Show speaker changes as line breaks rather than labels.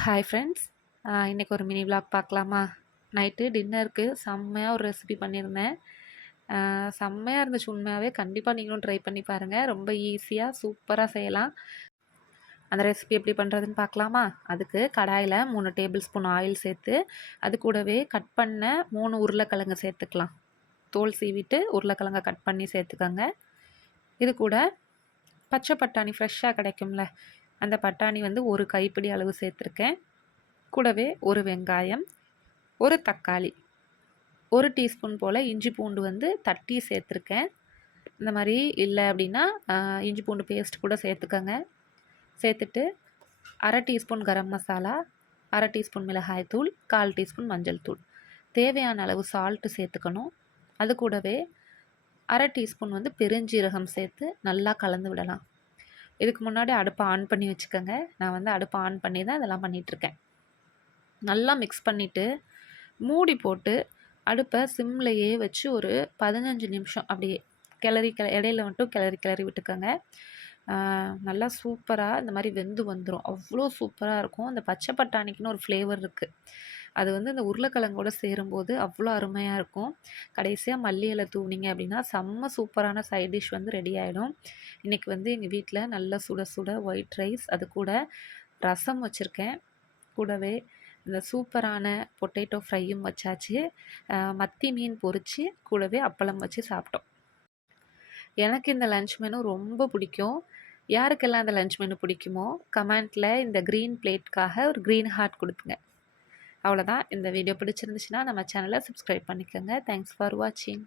Hi friends இன்றைக்கி ஒரு mini vlog பார்க்கலாமா? நைட்டு டின்னருக்கு செம்மையாக ஒரு ரெசிபி பண்ணியிருந்தேன். செம்மையாக இருந்துச்சு உண்மையாகவே கண்டிப்பாக நீங்களும் ட்ரை பண்ணி பாருங்கள் ரொம்ப ஈஸியாக சூப்பராக செய்யலாம். அந்த ரெசிபி எப்படி பண்ணுறதுன்னு பார்க்கலாமா? அதுக்கு கடாயில் மூணு டேபிள் ஸ்பூன் ஆயில் சேர்த்து அது கூடவே கட் பண்ண மூணு உருளைக்கிழங்கு சேர்த்துக்கலாம். தோல் சீவிட்டு உருளைக்கிழங்க கட் பண்ணி சேர்த்துக்கோங்க. இது கூட பச்சை பட்டாணி ஃப்ரெஷ்ஷாக கிடைக்கும்ல. அந்த பட்டாணி வந்து ஒரு கைப்பிடி அளவு சேர்த்துருக்கேன். கூடவே ஒரு வெங்காயம் ஒரு தக்காளி ஒரு டீஸ்பூன் போல் இஞ்சி பூண்டு வந்து தட்டி சேர்த்துருக்கேன். இந்த மாதிரி இல்லை அப்படின்னா இஞ்சி பூண்டு பேஸ்ட் கூட சேர்த்துக்கோங்க. சேர்த்துட்டு அரை டீஸ்பூன் கரம் மசாலா அரை டீஸ்பூன் மிளகாய் தூள் கால் டீஸ்பூன் மஞ்சள் தூள். தேவையான அளவு சால்ட்டு சேர்த்துக்கணும். அது கூடவே அரை டீஸ்பூன் வந்து பெருஞ்சீரகம் சேர்த்து நல்லா கலந்து விடலாம். இதுக்கு முன்னாடி அடுப்பை ஆன் பண்ணி வச்சுக்கோங்க. நான் வந்து அடுப்பை ஆன் பண்ணி தான் இதெல்லாம் பண்ணிகிட்ருக்கேன் நல்லா மிக்ஸ் பண்ணிவிட்டு மூடி போட்டு அடுப்பை சிம்லையே வச்சு ஒரு பதினஞ்சு நிமிஷம் அப்படியே கிளறி கிள இடையில மட்டும் கிளறி கிளறி விட்டுக்கோங்க. நல்லா சூப்பராக இந்த மாதிரி வெந்து வந்துடும் அவ்வளோ சூப்பராக இருக்கும். அந்த பச்சை பட்டாணிக்குன்னு ஒரு ஃப்ளேவர் இருக்குது அது வந்து இந்த உருளைக்கிழங்கோட சேரும்போது அவ்வளோ அருமையாக இருக்கும். கடைசியாக மல்லி இலை தூவினீங்க அப்படின்னா செம்ம சூப்பரான சைட் டிஷ் வந்து ரெடி ஆகிடும் இன்றைக்கி வந்து எங்கள் வீட்டில் நல்ல சுட சுட ஒயிட் ரைஸ் அது கூட ரசம் வச்சுருக்கேன். கூடவே இந்த சூப்பரான பொட்டேட்டோ ஃப்ரையும் வச்சாச்சு. மத்தி மீன் பொரிச்சு கூடவே அப்பளம் வச்சு சாப்பிட்டோம். எனக்கு இந்த லன்ச் மெனு ரொம்ப பிடிக்கும். யாருக்கெல்லாம் இந்த லன்ச் மெனு பிடிக்குமோ கமெண்ட்டில் இந்த க்ரீன் பிளேட்காக ஒரு க்ரீன் ஹார்ட் கொடுத்துங்க. அவ்வளோதான் இந்த வீடியோ பிடிச்சிருந்துச்சுன்னா நம்ம சேனலை சப்ஸ்கிரைப் பண்ணிக்கோங்க. தேங்க்ஸ் ஃபார் வாட்சிங்